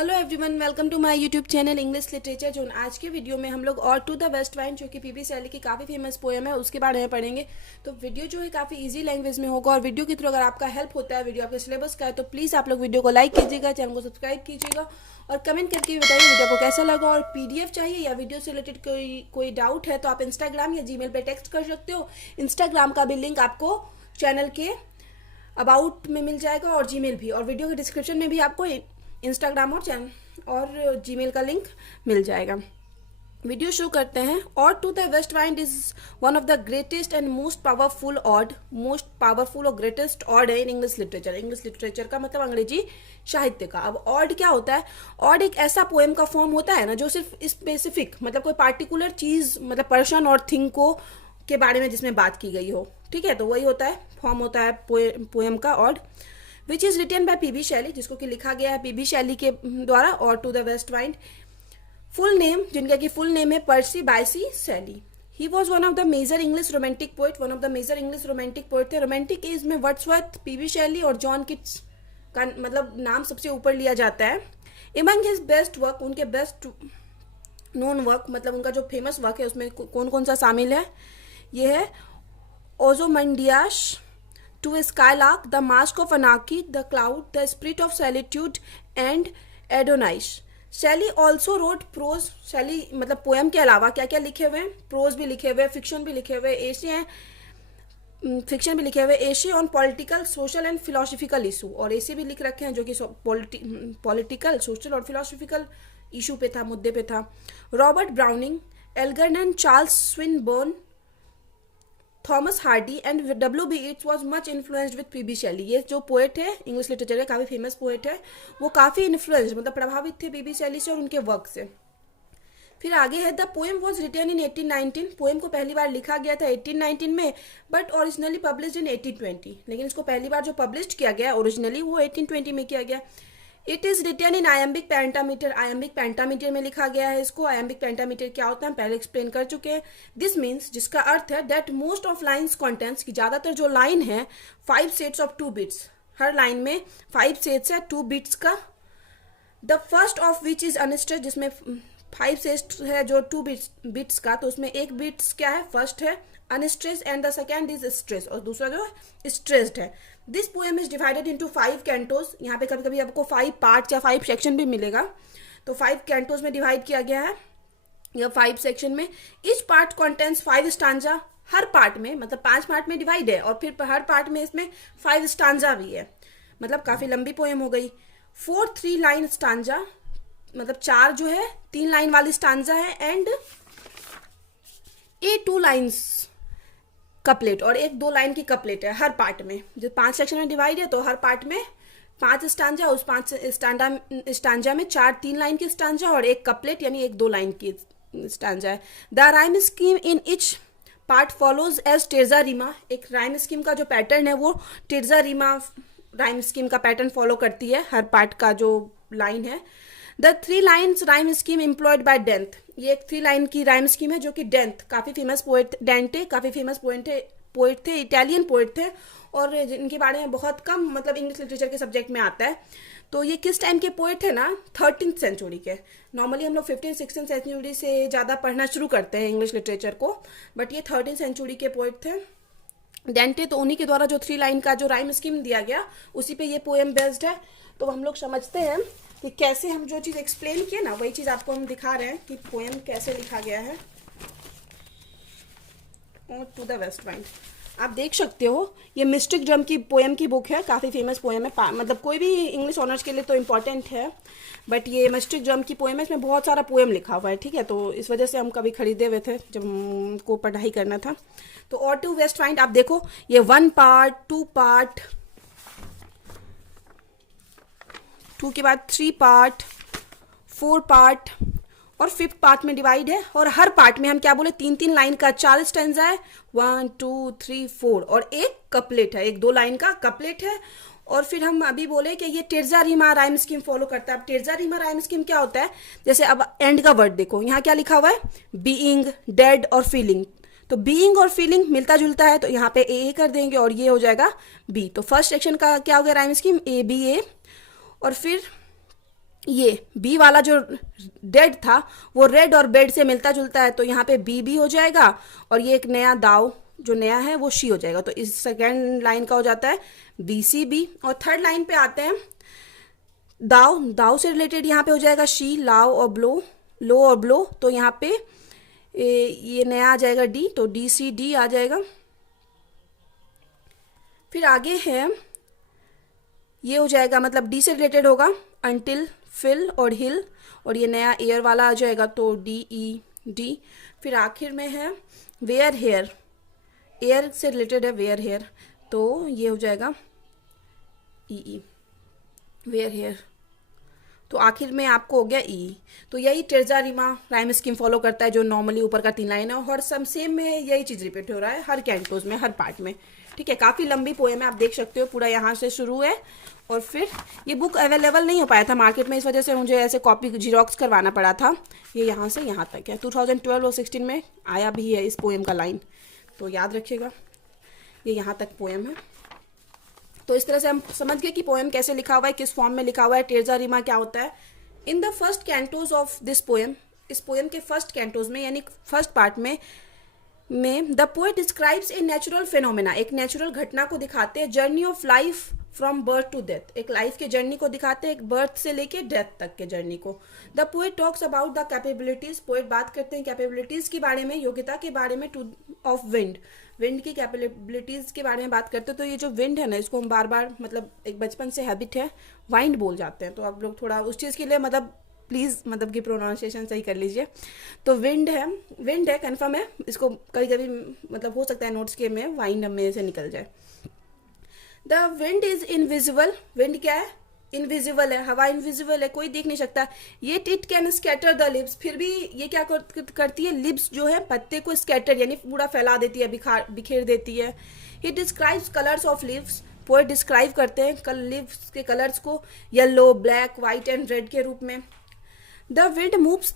Hello everyone, welcome to my YouTube channel English literature zone. आज के video में हम लोग और टू द वेस्ट वाइंड जो कि पीबी शैली की काफ़ी फेमस पोएम है उसके बारे में पढ़ेंगे। तो वीडियो जो है काफ़ी इजी लैंग्वेज में होगा और वीडियो के थ्रू अगर आपका हेल्प होता है, वीडियो आपके सिलेबस का है, तो प्लीज़ आप लोग वीडियो को लाइक कीजिएगा, चैनल को सब्सक्राइब कीजिएगा और कमेंट करके बताइए वीडियो को कैसा लगा। और पीडीएफ चाहिए या वीडियो से रिलेटेड कोई डाउट है तो आप इंस्टाग्राम या जीमेल पे टेक्स्ट कर सकते हो। इंस्टाग्राम का भी लिंक आपको चैनल के अबाउट में मिल जाएगा और जीमेल भी, और वीडियो के डिस्क्रिप्शन में भी आपको इंस्टाग्राम और चैनल और जीमेल का लिंक मिल जाएगा। वीडियो शुरू करते हैं। और to the west wind is one of the greatest and most powerful और ग्रेटेस्ट ऑड है in English literature. English literature का मतलब अंग्रेजी साहित्य का। अब ऑड क्या होता है? ऑड एक ऐसा पोएम का फॉर्म होता है ना जो सिर्फ स्पेसिफिक मतलब कोई पार्टिकुलर चीज मतलब पर्सन और थिंग को के बारे में जिसमें बात की गई हो। ठीक है, तो वही होता है, फॉर्म होता है पोएम का ode, which is written by PB Shelley, जिसको कि लिखा गया है पीबी शैली के द्वारा। और to the west wind full name, जिनका की फुल नेम है Percy Bysshe Shelley. He was one of the major English romantic poet, one of the major English romantic poet थे। रोमांटिक एज में Wordsworth, PB Shelley और John Keats का मतलब नाम सबसे ऊपर लिया जाता है। एमंग हिज बेस्ट वर्क, उनके बेस्ट नोन वर्क मतलब उनका जो फेमस वर्क है उसमें कौन कौन सा शामिल है? ये है ओजोमंडियाश, To a Skylark, The Mask of Anarchy, The Cloud, The Spirit of Solitude and Adonais. शैली ऑल्सो रोड प्रोज। शैली मतलब पोएम के अलावा क्या क्या लिखे हुए हैं? प्रोज भी लिखे हुए, फिक्शन भी लिखे हुए, फिक्शन भी लिखे हुए, essay on political, social and philosophical issue, और ऐसे भी लिख रखे हैं जो कि पॉलिटिकल, सोशल और फिलोसफिकल इशू पे था, मुद्दे पे था। Robert Browning, Algernon, Charles Swinburne, Thomas Hardy and W.B. Yeats was much influenced with PB Shelley. ये जो पोएट है इंग्लिश लिटरेचर के काफ़ी फेमस पोएट है, वो काफ़ी इन्फ्लुएंस्ड मतलब प्रभावित थे पीबी शैली से और उनके वर्क से। फिर आगे है the poem was written in 1819। Poem को पहली बार लिखा गया था 1819 में, बट ओरिजिनली पब्लिश्ड इन 1820। लेकिन इसको पहली बार जो पब्लिश किया गया ओरिजिनली वो 1820 में किया गया। It is written in iambic pentameter, iambic pentameter में लिखा गया है इसको। आयम्बिक पेंटामीटर क्या होता है हम पहले एक्सप्लेन कर चुके हैं। दिस मीन्स, जिसका अर्थ है that most of lines contents, की ज्यादातर जो लाइन है 5 sets of 2 bits, her line में 5 सेट्स है 2 बिट्स का। The first of which is unstressed, जिसमें 5 सेट्स है जो 2 बिट्स का, तो उसमें एक बिट्स क्या है? फर्स्ट है unstressed and the second is stress, और दूसरा जो है स्ट्रेस्ड है। This poem is divided into 5 cantos. यहाँ पे कभी कभी आपको 5 पार्ट या 5 सेक्शन भी मिलेगा, तो 5 कैंटोज में डिवाइड किया गया है या 5 सेक्शन में। ईच पार्ट कॉन्टेंट्स 5 स्टांजा, हर पार्ट में मतलब 5 पार्ट में डिवाइड है, और फिर हर पार्ट में इसमें 5 स्टांजा भी है, मतलब काफी लंबी पोएम हो गई। 4 3 लाइन स्टांजा, मतलब 4 जो है 3 लाइन वाली स्टांजा है, एंड 2 लाइन्स कपलेट, और 2 लाइन की कपलेट है हर पार्ट में। जो 5 सेक्शन में डिवाइड है तो हर पार्ट में 5 स्टांजा, उस 5 स्टांजा में 4 3 लाइन की स्टांजा और 1 कपलेट यानी 2 लाइन की स्टांजा है। The rhyme scheme in each part follows as terza rima. एक राइम स्कीम का जो पैटर्न है वो टेर्जा रीमा राइम स्कीम का पैटर्न फॉलो करती है, हर पार्ट का जो लाइन है। The 3 lines rhyme scheme employed by Dante, ये एक 3 लाइन की राइम स्कीम है जो कि डेंथ काफ़ी फेमस पोएट, डेंटे काफ़ी फेमस पोएट थे, इटालियन पोएट थे, और इनके बारे में बहुत कम मतलब इंग्लिश लिटरेचर के सब्जेक्ट में आता है। तो ये किस टाइम के पोएट थे ना? 13th सेंचुरी के। नॉर्मली हम लोग 15th-16th सेंचुरी से ज़्यादा पढ़ना शुरू करते हैं इंग्लिश लिटरेचर को, बट ये 13th सेंचुरी के पोएट थे डेंटे। तो उन्हीं के द्वारा जो 3 लाइन का जो राइम स्कीम दिया गया उसी पे ये पोएम बेस्ड है। तो हम लोग समझते हैं कि कैसे हम जो चीज़ एक्सप्लेन किए ना वही चीज़ आपको हम दिखा रहे हैं कि पोएम कैसे लिखा गया है। टू द वेस्ट वाइंड आप देख सकते हो, ये मिस्टिक ड्रम की पोएम की बुक है, काफ़ी फेमस पोएम है, मतलब कोई भी इंग्लिश ऑनर्स के लिए तो इम्पॉर्टेंट है, बट ये मिस्टिक ड्रम की पोएम है, इसमें बहुत सारा पोएम लिखा हुआ है। ठीक है, तो इस वजह से हम कभी खरीदे हुए थे जब हमको पढ़ाई करना था। तो और टू वेस्ट वाइंड आप देखो, ये 1 पार्ट, 2 पार्ट, 2 के बाद 3 पार्ट, 4 पार्ट और 5th पार्ट में डिवाइड है, और हर पार्ट में हम क्या बोले 3-3 लाइन का 4 स्टैंजा है, 1 2 3 4, और 1 कपलेट है, 1-2 लाइन का कपलेट है। और फिर हम अभी बोले कि ये टेर्जा रीमा राइम स्कीम फॉलो करता है। अब टेर्जा रीमा राइम स्कीम क्या होता है? जैसे अब एंड का वर्ड देखो, यहाँ क्या लिखा हुआ है? बीइंग, डेड और फीलिंग। तो बीइंग और फीलिंग मिलता जुलता है, तो यहाँ पे ए कर देंगे और ये हो जाएगा बी। तो फर्स्ट सेक्शन का क्या हो गया राइम स्कीम? ए बी ए, और फिर ये बी वाला जो डेड था वो रेड और बेड से मिलता जुलता है, तो यहाँ पे बी भी हो जाएगा, और ये एक नया दाव जो नया है वो शी हो जाएगा। तो इस सेकेंड लाइन का हो जाता है बी सी बी। और थर्ड लाइन पे आते हैं, दाव, दाव से रिलेटेड यहाँ पे हो जाएगा शी, लाव और ब्लो, लो और ब्लो, तो यहाँ पे ये नया आ जाएगा डी, तो डी सी डी आ जाएगा। फिर आगे है, ये हो जाएगा मतलब डी से रिलेटेड होगा अंटिल, फिल और हिल, और ये नया एयर वाला आ जाएगा, तो डी ई डी। फिर आखिर में है वेयर हेयर, एयर से रिलेटेड है वेयर हेयर, तो ये हो जाएगा ई वेयर हेयर। तो आखिर में आपको हो गया ई। तो यही टेर्जा रिमा राइम स्कीम फॉलो करता है, जो नॉर्मली ऊपर का 3 लाइन है, और सब सेम में यही चीज़ रिपीट हो रहा है हर कैंटोज में, हर पार्ट में। ठीक है, काफ़ी लंबी पोएम है, आप देख सकते हो पूरा यहाँ से शुरू है। और फिर ये बुक अवेलेबल नहीं हो पाया था मार्केट में, इस वजह से मुझे ऐसे कॉपी जीरोक्स करवाना पड़ा था। ये यहाँ से यहाँ तक है, 2012 और 16 में आया भी है इस पोएम का लाइन, तो याद रखिएगा ये यहाँ तक पोएम है। तो इस तरह से हम समझ गए कि पोएम कैसे लिखा हुआ है, किस फॉर्म में लिखा हुआ है, टेर्जा रिमा क्या होता है। In the first cantos of this poem, इस पोएम के फर्स्ट कैंटोज में यानी फर्स्ट पार्ट में the poet describes a natural phenomena, एक नेचुरल घटना को दिखाते हैं, journey of life from birth to death, एक लाइफ के जर्नी को दिखाते हैं, एक बर्थ से लेके डेथ तक के जर्नी को। The poet talks about the capabilities, poet बात करते हैं कैपेबिलिटीज के बारे में, योग्यता के बारे में, टू ऑफ विंड, विंड की कैपेबिलिटीज के बारे में बात करते हैं। तो ये जो विंड है ना, इसको हम बार बार मतलब एक बचपन से हैबिट है वाइंड बोल जाते हैं, तो आप लोग थोड़ा उस चीज़ के लिए मतलब प्लीज़ मतलब कि प्रोनाउंसिएशन सही कर लीजिए। तो विंड है कन्फर्म है, इसको कभी कभी मतलब हो सकता है नोट्स के में वाइंड में से निकल जाए। The wind is invisible, wind क्या है, इनविजिबल है, हवा इनविजिबल है, कोई देख नहीं सकता। ये it can scatter the lips, फिर भी ये क्या करती है, लिप्स जो है पत्ते को स्कैटर यानी पूरा फैला देती है, बिखेर देती है। He describes colours of lives, poet describe करते हैं लिव्स के कलर्स को, yellow, black, white and red के रूप में। The wind moves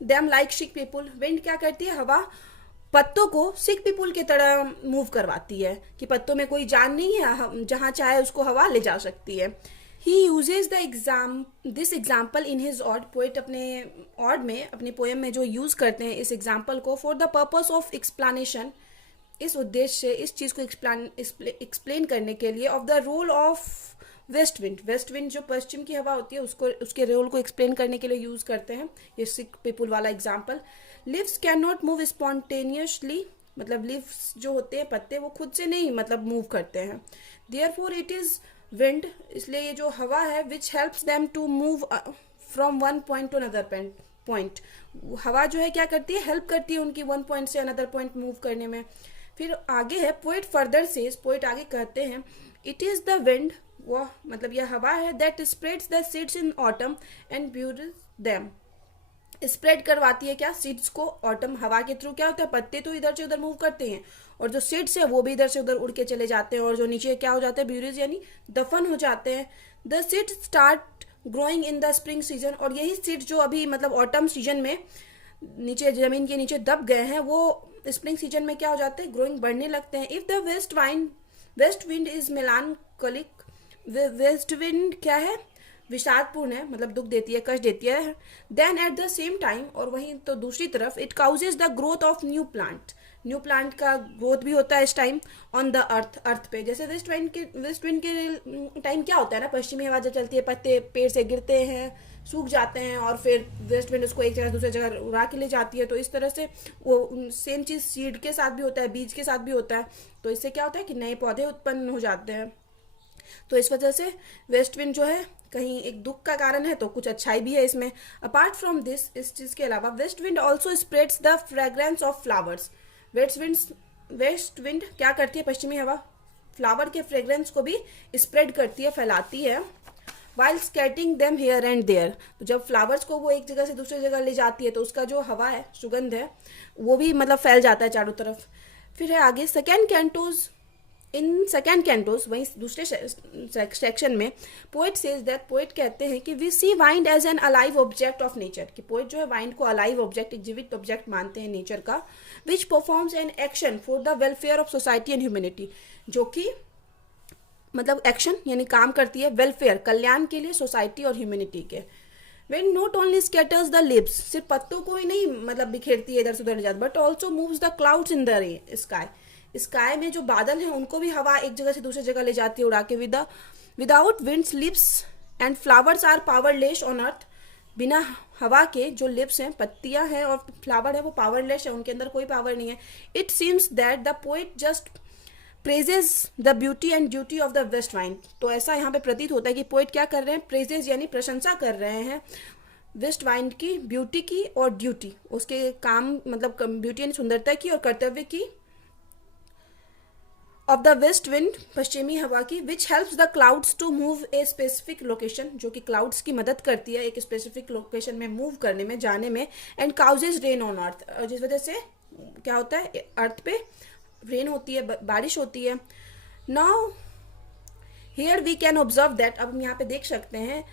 them like sick people, wind क्या करती है, हवा पत्तों को सिक पीपुल की तरह मूव करवाती है, कि पत्तों में कोई जान नहीं है, जहाँ चाहे उसको हवा ले जा सकती है। He uses this example in his ode, poet अपने ऑड में, अपनी पोएम में जो यूज करते हैं इस एग्जाम्पल को, for the purpose of explanation, इस उद्देश्य से, इस चीज़ को एक्सप्लेन करने के लिए, of the role of west wind, west wind जो पश्चिम की हवा होती है उसको, उसके रोल को एक्सप्लेन करने के लिए यूज करते हैं ये सिक पीपुल वाला example. Leaves can not move spontaneously, मतलब लिव्स जो होते हैं पत्ते वो खुद से नहीं मतलब मूव करते हैं। देयरफॉर इट इज विंड, इसलिए ये जो हवा है, which helps them to move from one point to another point, हवा जो है क्या करती है, हेल्प करती है उनकी वन पॉइंट से अनदर पॉइंट मूव करने में। फिर आगे है, पोएट फर्दर सेज, पोएट आगे कहते हैं, इट इज द विंड, वह मतलब यह हवा है, that spreads the seeds in autumn and buries them, spread करवाती है क्या, सीड्स को ऑटम, हवा के थ्रू क्या होता है, पत्ते तो इधर से उधर मूव करते हैं और जो सीड्स है वो भी इधर से उधर उड़ के चले जाते हैं, और जो नीचे क्या हो जाते हैं, ब्यूरिज यानी दफन हो जाते हैं। The seeds start growing in the spring season, और यही सीड्स जो अभी मतलब ऑटम सीजन में नीचे जमीन के नीचे दब गए हैं, वो स्प्रिंग सीजन में क्या हो जाते हैं, ग्रोइंग बढ़ने लगते हैं। If the west wind is melancholic, west wind क्या है, विषादपूर्ण है, मतलब दुख देती है, कष्ट देती है। Then at the same time, और वहीं तो दूसरी तरफ, it causes the growth of new plant, new plant का ग्रोथ भी होता है इस टाइम ऑन द अर्थ पे। जैसे वेस्ट विंड के टाइम क्या होता है ना, पश्चिमी हवा जब चलती है, पत्ते पेड़ से गिरते हैं, सूख जाते हैं, और फिर वेस्ट विंड उसको एक जगह दूसरी जगह उड़ा के ले जाती है। तो इस तरह से वो सेम चीज़ सीड के साथ भी होता है, बीज के साथ भी होता है। तो इससे क्या होता है कि नए पौधे उत्पन्न हो जाते हैं। तो इस वजह से वेस्ट विंड जो है कहीं एक दुख का कारण है, तो कुछ अच्छाई भी है इसमें। अपार्ट फ्रॉम दिस, इस चीज़ के अलावा, west wind also spreads the fragrance of flowers, waste wind क्या करती है, पश्चिमी हवा फ्लावर के फ्रेग्रेंस को भी स्प्रेड करती है, फैलाती है। While scattering them here and there, तो जब फ्लावर्स को वो एक जगह से दूसरी जगह ले जाती है, तो उसका जो हवा है, सुगंध है, वो भी मतलब फैल जाता है चारों तरफ। फिर है आगे second cantos, in second cantos वहीं दूसरे सेक्शन में, पोएट सेज दैट, पोएट कहते हैं कि we see wind as an alive object of nature, कि पोएट जो है वाइंड को अलाइव ऑब्जेक्ट, एक जीवित ऑब्जेक्ट मानते हैं नेचर का, विच performs an action for the welfare of society and humanity, जो कि मतलब एक्शन यानी काम करती है वेलफेयर, कल्याण के लिए सोसाइटी और ह्यूमैनिटी के। Wind not only scatters the leaves, सिर्फ पत्तों को ही नहीं मतलब बिखेरती है, इधर से उधर ले जाती, but also moves the clouds in the sky, sky में जो बादल हैं उनको भी हवा एक जगह से दूसरी जगह ले जाती है उड़ा के। Without winds leaves and flowers are powerless on earth, बिना हवा के जो लिप्स हैं, पत्तियां हैं और फ्लावर है वो पावरलेस है, उनके अंदर कोई पावर नहीं है। It seems that the poet just praises the beauty and duty of the west wind, तो ऐसा यहाँ पे प्रतीत होता है कि पोएट क्या कर रहे हैं, प्रेजेज यानी प्रशंसा कर रहे हैं वेस्ट वाइन की ब्यूटी की और ड्यूटी, उसके काम मतलब ब्यूटी यानी सुंदरता की और कर्तव्य की, ऑफ द वेस्ट विंड पश्चिमी हवा की, which helps the clouds to move a specific location, जो कि क्लाउड्स की मदद करती है एक स्पेसिफिक लोकेशन में मूव करने में, जाने में, and causes rain on earth, जिस वजह से क्या होता है अर्थ पे रेन होती है, बारिश होती है। Now here we can observe that, अब हम यहाँ पे देख सकते हैं,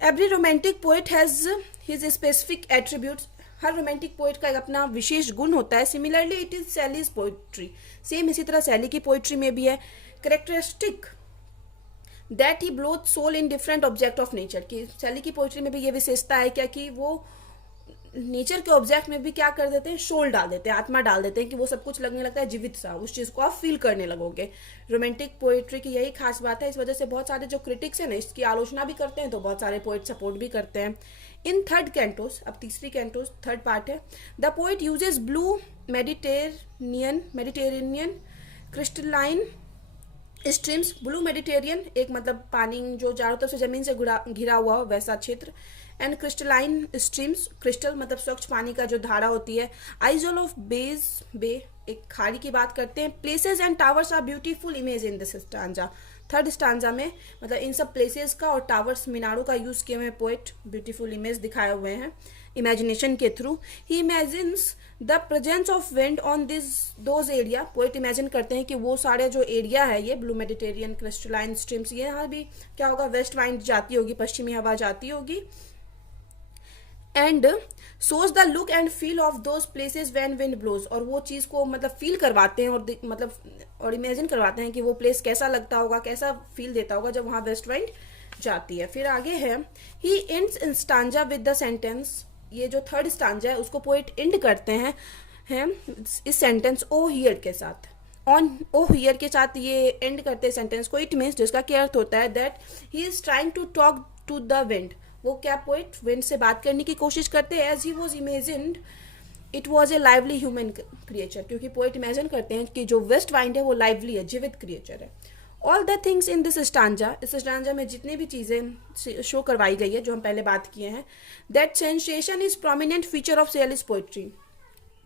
every romantic poet has his specific attributes, हर रोमांटिक पोएट का एक अपना विशेष गुण होता है। Similarly it is Shelley's poetry, same इसी तरह सैली की पोइट्री में भी है। Characteristic that he blows soul in different object of nature, की सैली की पोइट्री में भी ये विशेषता है क्या कि वो नेचर के ऑब्जेक्ट में भी क्या कर देते हैं, शोल डाल देते हैं, आत्मा डाल देते हैं, कि वो सब कुछ लगने लगता है जीवित सा, उस चीज को आप फील करने लगोगे। रोमांटिक पोएट्री की यही खास बात है, इस वजह से बहुत सारे जो क्रिटिक्स हैं ना इसकी आलोचना भी करते हैं, तो बहुत सारे पोएट सपोर्ट भी करते हैं। इन थर्ड कैंटोस, अब तीसरी कैंटोस थर्ड पार्ट है, the poet uses blue Mediterranean crystalline streams, blue Mediterranean एक मतलब पानी जो चारों तरफ से जमीन से घिरा हुआ हो वैसा क्षेत्र, एंड क्रिस्टलाइन स्ट्रीम्स, क्रिस्टल मतलब स्वच्छ पानी का जो धारा होती है। आइजल ऑफ बेज, बे एक खाड़ी की बात करते हैं। Places and towers are beautiful image in this stanza, third stanza में मतलब इन सब प्लेसेस का और टावर्स मीनारों का यूज किए हुए पोएट ब्यूटीफुल इमेज दिखाए हुए हैं इमेजिनेशन के through. He imagines the presence of wind on this those area, poet imagine करते हैं कि वो सारे जो एरिया है ये ब्लू मेडिटेरियन क्रिस्टलाइन स्ट्रीम्स, ये यहाँ भी क्या होगा, वेस्ट वाइंड जाती होगी, पश्चिमी हवा जाती होगी, and shows the look and feel of those places when wind blows, और वो चीज़ को मतलब फील करवाते हैं और मतलब और इमेजिन करवाते हैं कि वो प्लेस कैसा लगता होगा, कैसा फील देता होगा जब वहाँ वेस्ट वाइंड जाती है। फिर आगे है, he ends in stanza with the sentence, ये जो थर्ड स्टांजा है उसको पोएट एंड करते हैं इस सेंटेंस ओ हियर के साथ, ऑन ओ हियर के साथ ये एंड करते हैं सेंटेंस को। इट मीन्स, जिसका क्या अर्थ होता है, that he is trying to talk to the wind, वो क्या पोएट विंड से बात करने की कोशिश करते हैं। As he was imagined it was a lively human creature, क्योंकि पोएट इमेजिन करते हैं कि जो वेस्ट वाइंड है वो लाइवली है, जीवित क्रिएचर है। All the things in this stanza, इस स्टांजा में जितनी भी चीज़ें शो करवाई गई है जो हम पहले बात किए हैं, that sensation is prominent feature of सैलीज poetry,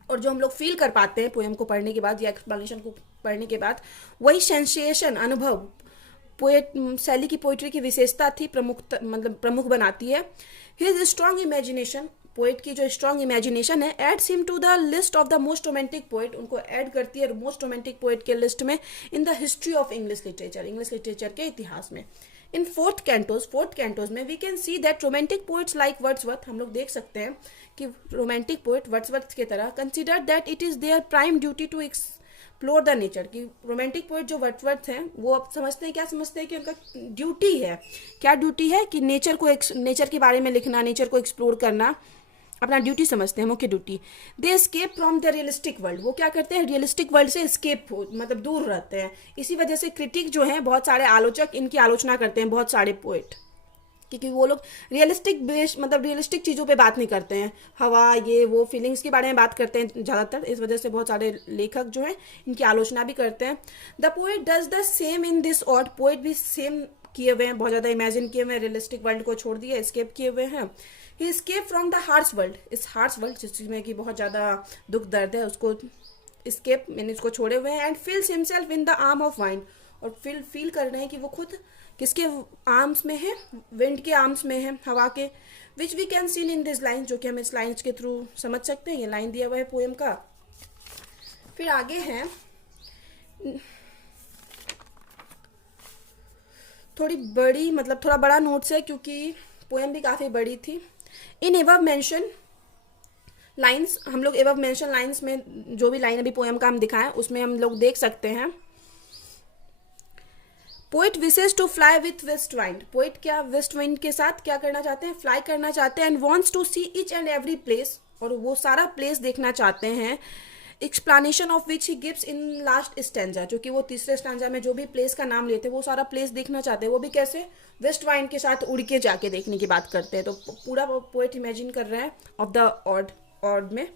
और जो हम लोग फील कर पाते हैं पोएम को पढ़ने के बाद या एक्सप्लेनेशन को पढ़ने के बाद, वही सेंसेशन अनुभव पोएट सैली की पोइट्री की विशेषता थी, प्रमुख बनाती है। हिज स्ट्रॉन्ग इमेजिनेशन, पोएट की जो स्ट्रॉन्ग इमेजिनेशन है, aids him to the list of the most romantic poet, उनको ऐड करती है मोस्ट रोमांटिक पोएट के लिस्ट में in the history of English literature के इतिहास में। इन फोर्थ कैंटोज में we can see that romantic poets like Wordsworth, हम लोग देख सकते हैं कि रोमांटिक पोएट वर्ड्सवर्थ की तरह consider that it is their prime duty to explore the nature, की रोमांटिक पोएट जो वर्ड्सवर्थ हैं वो अब समझते हैं, क्या समझते हैं कि उनका ड्यूटी है, क्या ड्यूटी है कि नेचर के बारे में लिखना, नेचर को एक्सप्लोर करना अपना ड्यूटी समझते हैं, मुख्य duty. They escape from the realistic world, वो क्या करते हैं, रियलिस्टिक वर्ल्ड से एस्केप मतलब दूर रहते हैं। इसी वजह से क्रिटिक जो हैं, बहुत सारे आलोचक इनकी आलोचना करते हैं, बहुत सारे पोएट, क्योंकि वो लोग रियलिस्टिक चीज़ों पे बात नहीं करते हैं, हवा ये वो फीलिंग्स के बारे में बात करते हैं ज़्यादातर। इस वजह से बहुत सारे लेखक जो हैं इनकी आलोचना भी करते हैं। The poet does the same in this ode, poet भी सेम किए हुए हैं, बहुत ज़्यादा इमेजिन किए हुए हैं, रियलिस्टिक वर्ल्ड को छोड़ दिया, एस्केप किए हुए हैं। He escape from the harsh world, इस हार्श वर्ल्ड जिसमें कि बहुत ज़्यादा दुख दर्द है, उसको एस्केप मैंने इसको छोड़े हुए हैं। And feels himself in the arm of wind, और फील कर रहे हैं कि वो खुद किसके आर्म्स में है, विंड के आर्म्स में है, हवा के। Which we can seen in this line, जो कि हम इस लाइन्स के थ्रू समझ सकते हैं, ये लाइन दिया हुआ है पोएम का। फिर आगे है थोड़ी बड़ी मतलब थोड़ा बड़ा नोट्स है, क्योंकि पोएम भी काफ़ी बड़ी थी। इन एबव मेंशन लाइन्स, हम लोग एबव मेंशन लाइन्स में जो भी लाइन अभी पोएम का हम दिखाएं उसमें हम लोग देख सकते हैं poet wishes to fly with west wind, poet क्या वेस्ट वाइंड के साथ क्या करना चाहते हैं, फ्लाई करना चाहते हैं, and wants to see each and every place, और वो सारा प्लेस देखना चाहते हैं, explanation of which he gives in last stanza, जो कि वो तीसरे स्टैंजा में जो भी प्लेस का नाम लेते हैं वो सारा प्लेस देखना चाहते हैं, वो भी कैसे, वेस्ट वाइंड के साथ उड़ के जाके देखने की बात करते हैं। तो पूरा पोइट इमेजिन कर रहे हैं ऑफ द ऑड में।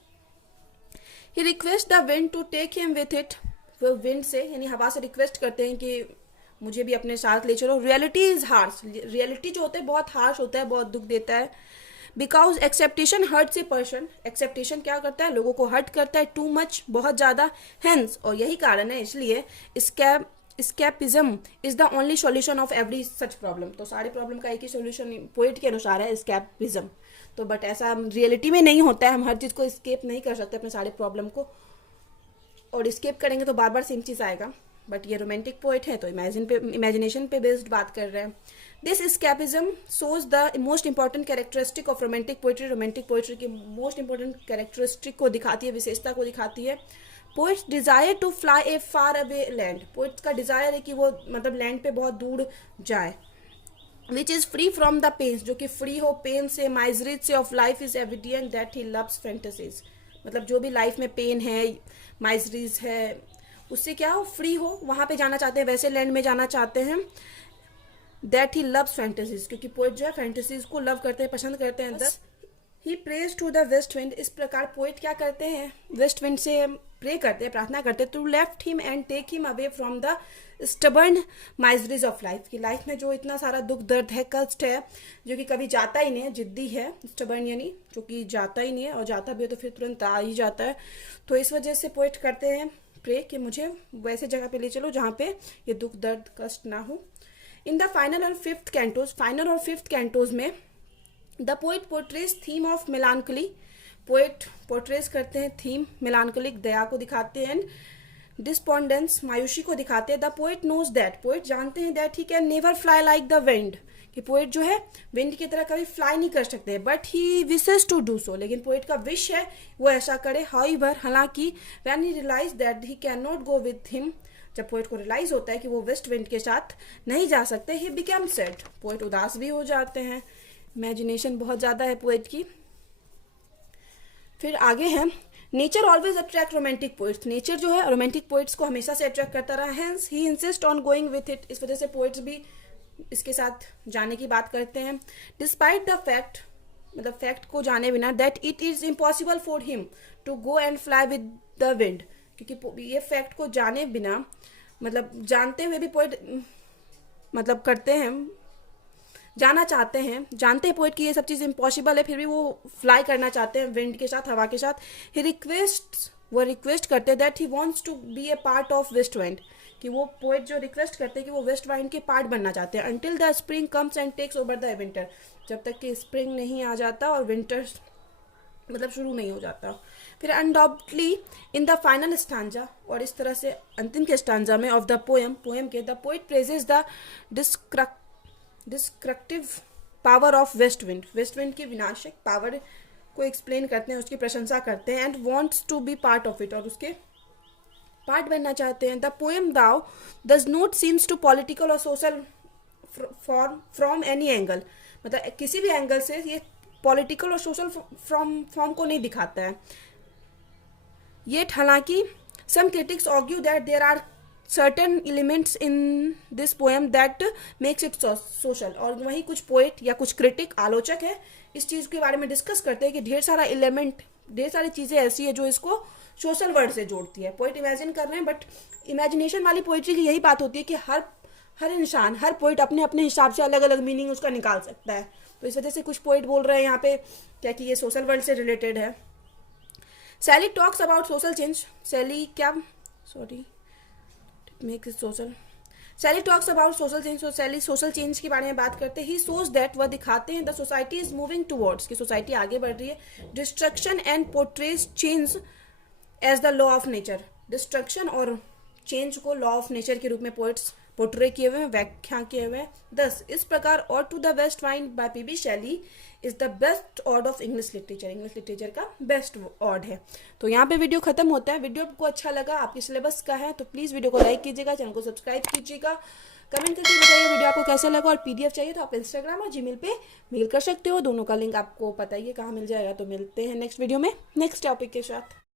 He request the wind to take him with it, वो विंड से यानी हवा से रिक्वेस्ट करते हैं कि मुझे भी अपने साथ ले चलो। रियलिटी इज हार्श, रियलिटी जो होता है बहुत हार्श होता है, बहुत दुख देता है। Because expectation hurts a person, expectation क्या करता है, लोगों को हर्ट करता है, टू मच, बहुत ज़्यादा, हेंस, और यही कारण है, इसलिए escapism is the only solution of every such problem. तो सारे प्रॉब्लम का एक ही सॉल्यूशन पोइट के अनुसार है, escapism। तो बट ऐसा रियलिटी में नहीं होता है, हम हर चीज़ को escape नहीं कर सकते अपने सारे प्रॉब्लम को, और escape करेंगे तो बार बार सेम चीज़ आएगा। बट ये रोमांटिक पोइट है तो इमेजिनेशन पे बेस्ड बात कर रहे हैं। This escapism shows the most important characteristic of romantic poetry, romantic poetry की मोस्ट इंपॉर्टेंट कैरेक्टरिस्टिक को दिखाती है, विशेषता को दिखाती है। Poets desire to fly a far away land, poets का डिजायर है कि वो मतलब लैंड पे बहुत दूर जाए। Which is free from the pains, जो कि फ्री हो पेन से, माइजरीज से, of life is evident that he loves fantasies, मतलब जो भी लाइफ में पेन है, माइजरीज है, उससे क्या हो, फ्री हो, वहां पे जाना चाहते हैं, वैसे लैंड में जाना चाहते हैं। दैट ही लव्स फैंटेसीज, क्योंकि पोइट जो है फैंटेसीज को लव करते हैं, पसंद करते हैं। He praise to the west wind, इस प्रकार पोइट क्या करते हैं, वेस्ट विंड से प्रे करते हैं, प्रार्थना करते हैं, to left him and take him away from the stubborn miseries of life, की लाइफ में जो इतना सारा दुख दर्द है, कष्ट है, जो कि कभी जाता ही नहीं है, जिद्दी है, स्टबर्न यानी जो कि जाता ही नहीं है, और जाता भी है तो फिर तुरंत आ ही जाता है। तो इस वजह से पोइट करते हैं प्रे कि मुझे वैसे जगह पे ले चलो जहाँ पे ये दुख दर्द कष्ट ना हो। इन द फाइनल और फिफ्थ कैंटोज, फाइनल और फिफ्थ कैंटोज में the poet portrays theme of melancholy, poet portrays करते हैं थीम मेलानकलिक, दया को दिखाते हैं, डिस्पोंडेंस, मायूसी को दिखाते हैं। The poet knows that, poet जानते हैं, that he can never fly like the wind, कि पोइट जो है विंड की तरह कभी फ्लाई नहीं कर सकते, but he wishes to do so, लेकिन पोइट का विश है वो ऐसा करे। हाउएवर, हालांकि, when he realize that he can not go with him, जब पोइट को रियलाइज होता है कि वो वेस्ट विंड के साथ नहीं जा सकते, ही बिकम सैड, पोइट उदास भी हो जाते हैं। इमेजिनेशन बहुत ज़्यादा है पोइट की। फिर आगे है, nature always attract romantic poets, nature जो है रोमांटिक पोइट्स को हमेशा से अट्रैक्ट करता रहा, hence he insist on going with it, इस वजह से पोइट्स भी इसके साथ जाने की बात करते हैं। डिस्पाइट द फैक्ट, मतलब फैक्ट को जाने बिना, that it is impossible for him to go and fly with the wind, क्योंकि ये फैक्ट को जाने बिना, मतलब जानते हुए भी पोइट मतलब करते हैं, जाना चाहते हैं, जानते हैं पोइट कि ये सब चीज़ इम्पॉसिबल है, फिर भी वो फ्लाई करना चाहते हैं विंड के साथ, हवा के साथ। ही वो रिक्वेस्ट करते हैं that he wants to be a part of west wind, कि वो पोइट जो रिक्वेस्ट करते हैं कि वो वेस्ट वाइंड के पार्ट बनना चाहते हैं। Until the spring comes and takes over the winter, जब तक कि स्प्रिंग नहीं आ जाता और विंटर मतलब शुरू नहीं हो जाता। फिर undoubtedly in the final stanza, और इस तरह से अंतिम के स्टांजा में ऑफ द पोएम के, the poet praises the destructive power of west wind, west wind की विनाशक पावर को एक्सप्लेन करते हैं, उसकी प्रशंसा करते हैं, and wants to be part of it, और उसके पार्ट बनना चाहते हैं। The poem though does not seems to political और सोशल फ्रॉम एनी एंगल, मतलब किसी भी एंगल से ये पॉलिटिकल और सोशल फॉर्म को नहीं दिखाता है। येट हालांकि some critics argue that there are certain elements in this poem that makes it social, और वहीं कुछ पोएट या कुछ क्रिटिक, आलोचक है, इस चीज़ के बारे में डिस्कस करते हैं कि ढेर सारा एलिमेंट, ढेर सारी चीज़ें ऐसी है जो इसको सोशल वर्ड से जोड़ती है। पोइट इमेजिन कर रहे हैं, बट इमेजिनेशन वाली पोइट्री की यही बात होती है कि हर इंसान, हर पोइट अपने अपने हिसाब से अलग अलग मीनिंग उसका निकाल सकता है। तो इस वजह से कुछ पोइट बोल रहे हैं यहाँ पे क्या कि ये सोशल वर्ल्ड से रिलेटेड है। Shelley talks about social change, Shelley क्या make it social, Shelley talks about social change, तो सैली सोशल चेंज के बारे में बात करते हैं। ही सोज दैट, वह दिखाते हैं, the society is moving towards, कि सोसाइटी आगे बढ़ रही है, destruction and portrays change as the law of nature, destruction और चेंज को लॉ ऑफ नेचर के रूप में पोइट्स पोर्ट्रे किए हुए हैं, व्याख्या किए हुए हैं। 10 इस प्रकार ode to the west wind by PB Shelley is the best ode of English literature, English literature का बेस्ट ऑर्ड है। तो यहाँ पे वीडियो खत्म होता है। वीडियो को अच्छा लगा, आपके सिलेबस का है, तो प्लीज़ वीडियो को लाइक कीजिएगा, चैनल को सब्सक्राइब कीजिएगा, कमेंट करके बताइए वीडियो आपको कैसा लगा, और PDF चाहिए तो आप इंस्टाग्राम और जीमेल पे मेल कर सकते हो। दोनों का लिंक आपको पता ही है कहाँ मिल जाएगा। तो मिलते हैं नेक्स्ट वीडियो में नेक्स्ट टॉपिक के साथ।